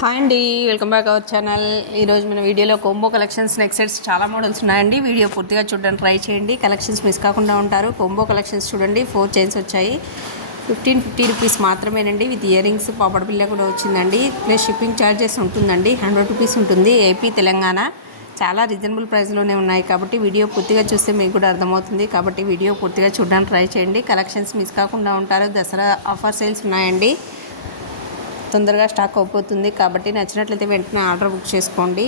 Hi అండి, welcome back our channel. ఈరోజు మన వీడియోలో కోంబో కలెక్షన్స్ నెక్ సెట్స్ చాలా మోడల్స్ ఉన్నాయండి. వీడియో పూర్తిగా చూడడానికి ట్రై చేయండి. కలెక్షన్స్ మిస్ కాకుండా ఉంటారు. కోంబో కలెక్షన్స్ చూడండి, 4 చైన్స్ వచ్చాయి. 1550 రూపీస్ మాత్రమేనండి. విత్ ఇయర్ రింగ్స్, పాపడ బిల్ల కూడా వచ్చిందండి. ప్లస్ షిప్పింగ్ ఛార్జెస్ ఉంటుందండి, 100 రూపీస్ ఉంటుంది. ఏపీ, తెలంగాణ చాలా రీజనబుల్ ప్రైస్లోనే ఉన్నాయి కాబట్టి వీడియో పూర్తిగా చూస్తే మీకు కూడా అర్థమవుతుంది. కాబట్టి వీడియో పూర్తిగా చూడడానికి ట్రై చేయండి. కలెక్షన్స్ మిస్ కాకుండా ఉంటారు. దసరా ఆఫర్ సేల్స్ ఉన్నాయండి, తొందరగా స్టాక్ అయిపోతుంది. కాబట్టి నచ్చినట్లయితే వెంటనే ఆర్డర్ బుక్ చేసుకోండి.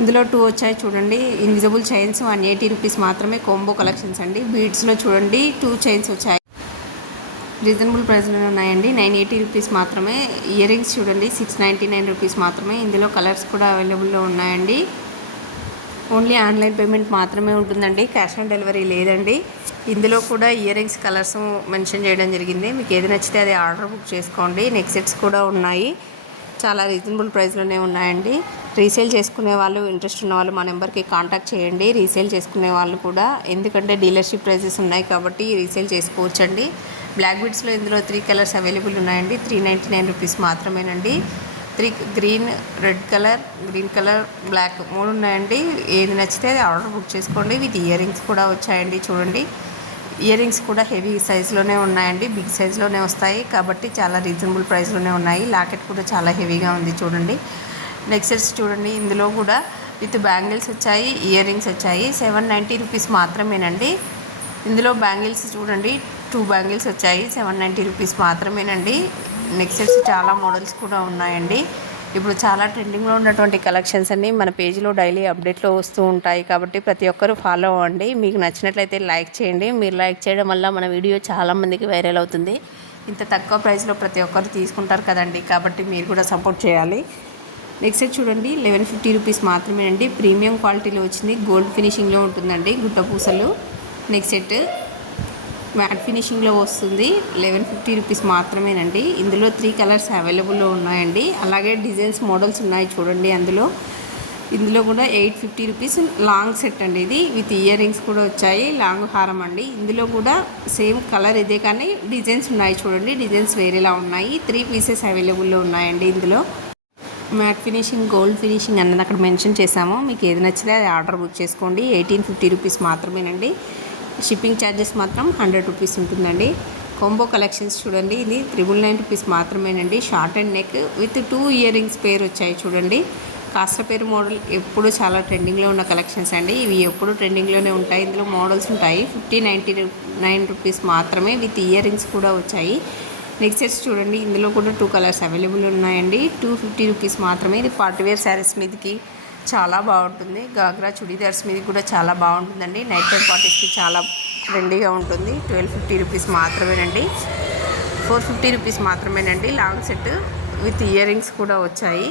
ఇందులో 2 వచ్చాయి చూడండి. ఇన్విజిబుల్ చైన్స్ 180 రూపీస్ మాత్రమే. కోంబో కలెక్షన్స్ అండి. బీడ్స్లో చూడండి 2 చైన్స్ వచ్చాయి, రీజనబుల్ ప్రైస్లోనే ఉన్నాయండి. 980 రూపీస్ మాత్రమే. ఇయర్ రింగ్స్ చూడండి 699 రూపీస్ మాత్రమే. ఇందులో కలర్స్ కూడా అవైలబుల్లో ఉన్నాయండి. ఓన్లీ ఆన్లైన్ పేమెంట్ మాత్రమే ఉంటుందండి, క్యాష్ ఆన్ డెలివరీ లేదండి. ఇందులో కూడా ఇయర్ రింగ్స్ కలర్స్ మెన్షన్ చేయడం జరిగింది. మీకు ఏది నచ్చితే అది ఆర్డర్ బుక్ చేసుకోండి. నెక్ సెట్స్ కూడా ఉన్నాయి, చాలా రీజనబుల్ ప్రైస్లోనే ఉన్నాయండి. రీసేల్ చేసుకునే వాళ్ళు, ఇంట్రెస్ట్ ఉన్న వాళ్ళు మా నెంబర్కి కాంటాక్ట్ చేయండి. రీసేల్ చేసుకునే వాళ్ళు కూడా, ఎందుకంటే డీలర్షిప్ ప్రైజెస్ ఉన్నాయి కాబట్టి రీసేల్ చేసుకోవచ్చండి. బ్లాక్ బీడ్స్లో ఇందులో 3 కలర్స్ అవైలబుల్ ఉన్నాయండి. 399 రూపీస్ మాత్రమేనండి. 3 green, red colour, green colour, black 3 ఉన్నాయండి. ఏది నచ్చితే అది ఆర్డర్ బుక్ చేసుకోండి. విత్ ఇయర్ రింగ్స్ కూడా వచ్చాయండి చూడండి. ఇయర్ రింగ్స్ కూడా హెవీ సైజులోనే ఉన్నాయండి, బిగ్ సైజులోనే వస్తాయి కాబట్టి చాలా రీజనబుల్ ప్రైస్లోనే ఉన్నాయి. లాకెట్ కూడా చాలా హెవీగా ఉంది చూడండి. నెక్ సెట్స్ చూడండి, ఇందులో కూడా విత్ బ్యాంగిల్స్ వచ్చాయి, ఇయర్ రింగ్స్ వచ్చాయి. 790 రూపీస్ మాత్రమేనండి. ఇందులో బ్యాంగిల్స్ చూడండి, 2 బ్యాంగిల్స్ వచ్చాయి, 790 రూపీస్ మాత్రమేనండి. నెక్ సెట్స్ చాలా మోడల్స్ కూడా ఉన్నాయండి. ఇప్పుడు చాలా ట్రెండింగ్లో ఉన్నటువంటి కలెక్షన్స్ అన్నీ మన పేజీలో డైలీ అప్డేట్లో వస్తూ ఉంటాయి కాబట్టి ప్రతి ఒక్కరూ ఫాలో అవ్వండి. మీకు నచ్చినట్లయితే లైక్ చేయండి. మీరు లైక్ చేయడం వల్ల మన వీడియో చాలామందికి వైరల్ అవుతుంది. ఇంత తక్కువ ప్రైస్లో ప్రతి ఒక్కరు తీసుకుంటారు కదండి, కాబట్టి మీరు కూడా సపోర్ట్ చేయాలి. నెక్స్ట్ సెట్ చూడండి, 1150 రూపీస్ మాత్రమేనండి. ప్రీమియం క్వాలిటీలో వచ్చింది, గోల్డ్ ఫినిషింగ్లో ఉంటుందండి. గుట్ట పూసలు నెక్స్ట్ సెట్ మ్యాట్ ఫినిషింగ్లో వస్తుంది. 1150 రూపీస్ మాత్రమేనండి. ఇందులో 3 కలర్స్ అవైలబుల్లో ఉన్నాయండి. అలాగే డిజైన్స్, మోడల్స్ ఉన్నాయి చూడండి. ఇందులో కూడా 850 రూపీస్ లాంగ్ సెట్ అండి. ఇది విత్ ఇయర్ రింగ్స్ కూడా వచ్చాయి, లాంగ్ హారం అండి. ఇందులో కూడా సేమ్ కలర్ ఇదే కానీ డిజైన్స్ ఉన్నాయి చూడండి. డిజైన్స్ వేరేలా ఉన్నాయి. 3 పీసెస్ అవైలబుల్లో ఉన్నాయండి. ఇందులో మ్యాట్ ఫినిషింగ్, గోల్డ్ ఫినిషింగ్ అన్నది అక్కడ మెన్షన్ చేసాము. మీకు ఏది నచ్చితే అది ఆర్డర్ బుక్ చేసుకోండి. 1850 రూపీస్ మాత్రమేనండి. షిప్పింగ్ ఛార్జెస్ మాత్రం 100 రూపీస్ ఉంటుందండి. కాంబో కలెక్షన్స్ చూడండి, ఇది 999 రూపీస్ మాత్రమేనండి. Short and neck with 2 earrings పేరు వచ్చాయి చూడండి. కాస్త పేరు మోడల్ ఎప్పుడు చాలా ట్రెండింగ్లో ఉన్న కలెక్షన్స్ అండి. ఇవి ఎప్పుడు ట్రెండింగ్లోనే ఉంటాయి. ఇందులో మోడల్స్ ఉంటాయి. 1599 రూపీస్ మాత్రమే. విత్ ఇయర్ రింగ్స్ కూడా వచ్చాయి. నెక్స్ట్ సెట్స్ చూడండి, ఇందులో కూడా 2 కలర్స్ అవైలబుల్ ఉన్నాయండి. 250 రూపీస్ మాత్రమే. ఇది పార్టీవేర్ శారీస్ మీదకి చాలా బాగుంటుంది. గాగ్రా చుడీదార్స్ మీద కూడా చాలా బాగుంటుందండి. నైట్ టైం పార్టీస్కి చాలా ట్రెండీగా ఉంటుంది. 1250 రూపీస్ మాత్రమేనండి. 450 రూపీస్ మాత్రమేనండి. Long set with earrings కూడా వచ్చాయి.